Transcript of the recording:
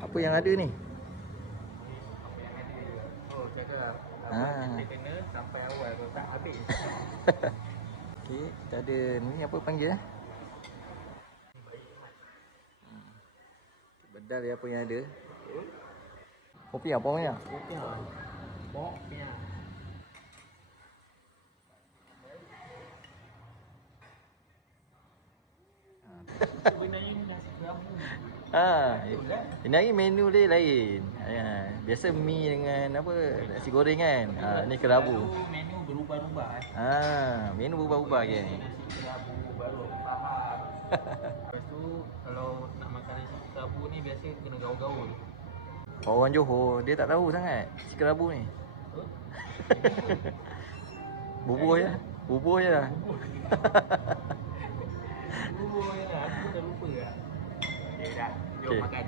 Apa yang ada ni? Apa yang ada? Oh, cakap Ah. kita kena sampai awal kalau tak habis. Okey, kita ada ni apa panggil eh? Bedal apa yang ada. Kopi apa banyak? Kopi ah. Kopi ah. Sebenarnya ni nasi kerabu. Ini hari menu dia lain. Biasa mi dengan apa nasi goreng kan. Ni kerabu. Menu berubah-ubah. Menu berubah-ubah kan. Nasi kerabu baru aku faham. Lepas tu kalau nak makan nasi kerabu ni biasa kena gaul-gaul. Orang Johor dia tak tahu sangat nasi kerabu ni. Bubur je. Bubur je lah. Bubur je lah. Aku dah lupa lah. Okay dah. Jom Okay. makan.